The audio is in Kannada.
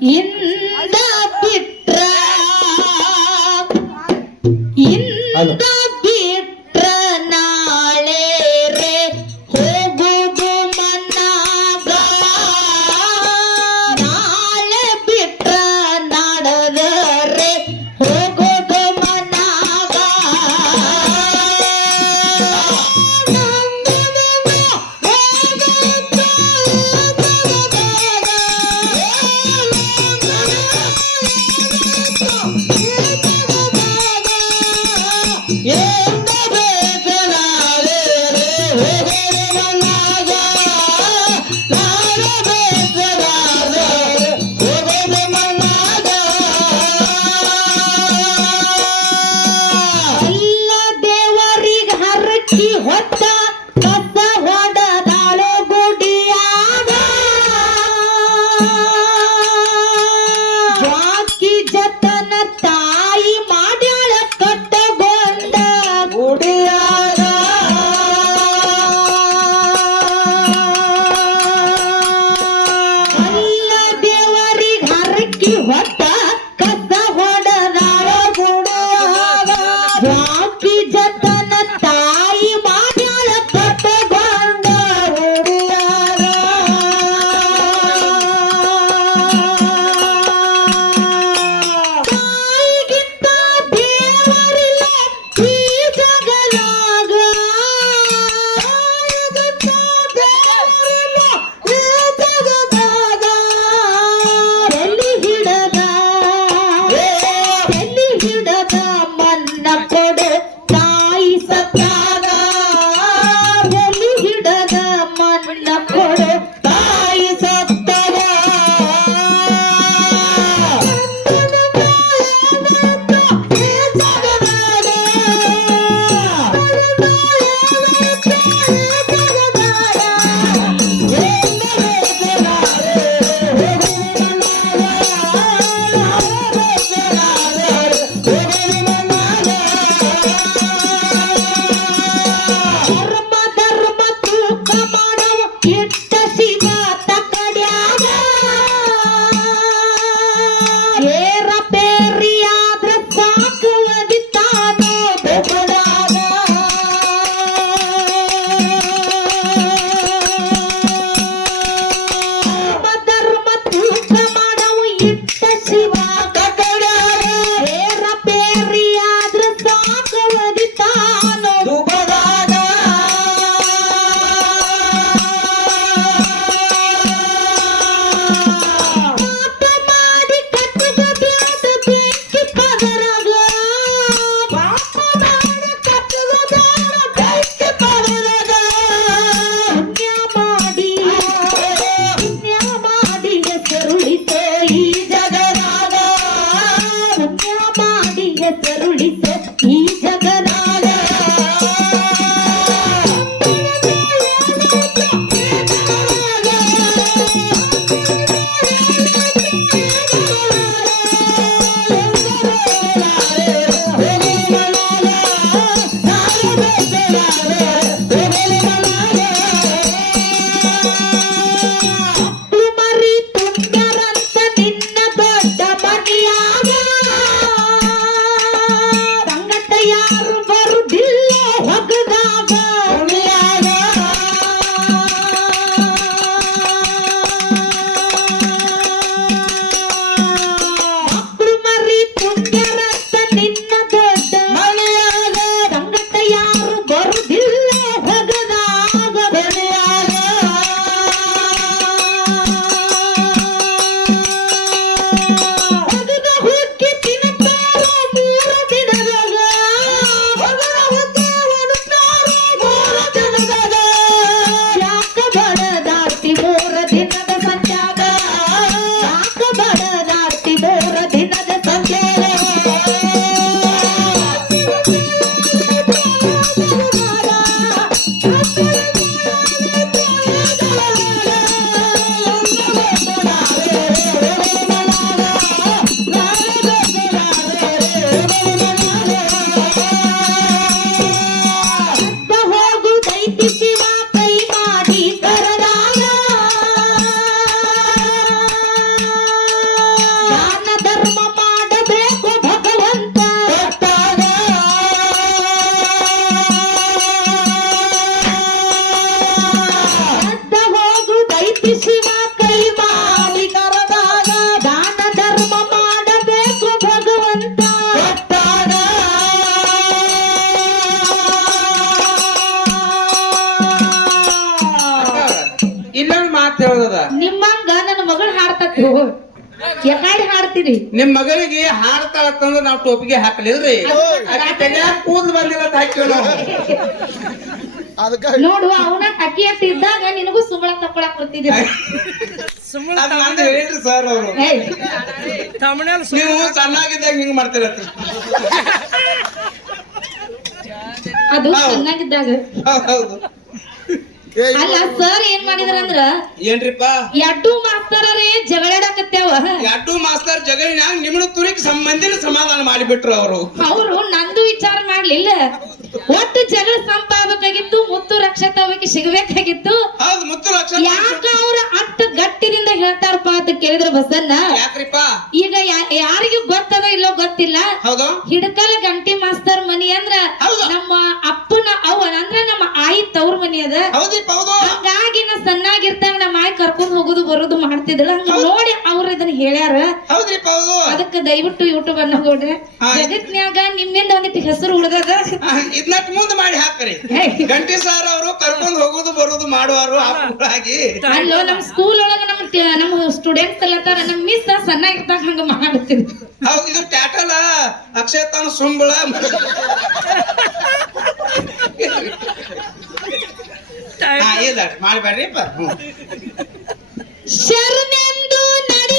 இந்த ಯಾಕಾಡಿ ಹಾಡ್ತೀರಿ? ನಿಮ್ ಮಗಳಿಗೆ ಹಾಡ್ತಾಳ ತಂದ್ರೆ ನಾವು ಟೋಪಿಗೆ ಹಾಕಲಿಲ್ರಿ? ಕೂದ್ ಬಂದಿಲ್ಲ ಹಾಕಿವ್ ನೋಡು ಅವನ ಅಕ್ಕಿ ಅಟ್ಟ ಇದ್ದಾಗ ನಿನಗೂ ಸುಮ್ಮಳ ತಕೊಳಕ್ ನಂದು ಹೇಳಿದ್ರಿ ಸರ್ ಅವರು. ನೀವು ಸಣ್ಣಾಗಿದ್ದಾಗ ಹಿಂಗ್ ಮಾಡ್ತೀರತ್ರಿ ಅದು. ಚೆನ್ನಾಗಿದ್ದಾಗ. ಹೌದು. ಅಲ್ಲ ಸರ್ ಏನ್ ಮಾಡಿದ್ರಂದ್ರ ಏನ್ರಿಪ್ಪ? ಎಡ್ಡು ಮಾಸ್ತರರೇ ಜಗಳಾಡಕತ್ತೇವ ಎಡ್ಡು ಮಾಸ್ತರ್ ಜಗಳಿನಾಗ ನಿಮ್ಮ ತುರಿಕ್ ಸಂಬಂಧಿನ ಸಮಾಧಾನ ಮಾಡಿಬಿಟ್ರು ಅವರು. ಅವರು ನಂದು ವಿಚಾರ ಮಾಡ್ಲಿಲ್ಲ. ಒಟ್ಟು ಜಗಳ ಸಂಪ ಆಗ್ಬೇಕಾಗಿತ್ತು ಮುತ್ತು ರಕ್ಷತವಕ್ಕೆ ಸಿಗಬೇಕಾಗಿತ್ತು. ಹೌದು ಮುತ್ತು ಲಕ್ಷ ಯಾಕ ಅವ್ರ ಅಟ್ಟ ಗಟ್ಟಿನಿಂದ ಹೇಳ್ತಾರಪ್ಪ ಅಂತ ಕೇಳಿದ್ರ ಬಸನ್ನ ಯಾಕ್ರಿಪ್ಪ? ಈಗ ಯಾರಿಗೂ ಗೊತ್ತದ ಇಲ್ಲೋ ಗೊತ್ತಿಲ್ಲ. ಹೌದು. ಹಿಡಕಲ ಗಂಟಿ ಮಾಸ್ತರ್ ಮನಿ ಅಂದ್ರ ಹೌದು. ನಮ್ಮ ಅಪ್ಪನ ಅವನ್ ಅಂದ್ರ ನಮ್ಮ ಆಯಿ ತವ್ರ ಮನಿ ಅದ. ಹೌದಿಪ್ಪ ಹೌದು. ಹಂಗಾಗಿ ನಾ ಸಣ್ಣಾಗಿರ್ತಾಗ ನಮ್ಮ ಆಯ್ ಕರ್ಕೊಂಡ್ ಹೋಗುದು ಬರೋದು ಮಾಡ್ತಿದ್ಳ ಹಂಗ ನೋಡಿ ಅವ್ರ ಇದನ್ನ ಹೇಳ್ಯಾರ. ಹೌದ್ರಿಪ್ಪ ಹೌದು. ಅದಕ್ಕ ದಯವಿಟ್ಟು ಯೂಟ್ಯೂಬ್ ಅನ್ನ ನೋಡ್ರಿ. ಹಾ. ಜಗತ್ನ್ಯಾಗ ನಿಮ್ಮಿಂದ ಒಂದಿಟ್ಟು ಹೆಸರು ಉಳಿದದ. ಇದನ್ನ ಮುಂದೆ ಮಾಡಿ ಹಾಕ್ರಿ. ಗಂಟಿ ಸಾರ್ ಅವರು ಕರ್ಕೊಂಡ್ ಹೋಗುದು ಬರೋದು ಮಾಡುವಾರು ಆಗಿ ಅಲ್ಲೋ ನಮ್ ಸ್ಕೂಲ್ ಒಳಗ ನಮ್ ನಮ್ ಸ್ಟೂಡೆಂಟ್ಸ್ ಎಲ್ಲ ನಮ್ ಮಿಸ್ ಸಣ್ಣಾಗಿರ್ತಾಗ ಹಂಗ ಮಾಡ್ತಿದ್ರು. ಹೌದು ಇದು ಟ್ಯಾಟಲ ಅಕ್ಷತಾನ ಸುಂಬಳ. ಹಾ ಇಲ್ಲ ಮಾಡ್ಬೇಡ್ರಿಪ್ಪ ಹ್ಮ್. ಶರಣೆಂದು ನಡಿಬೇಕು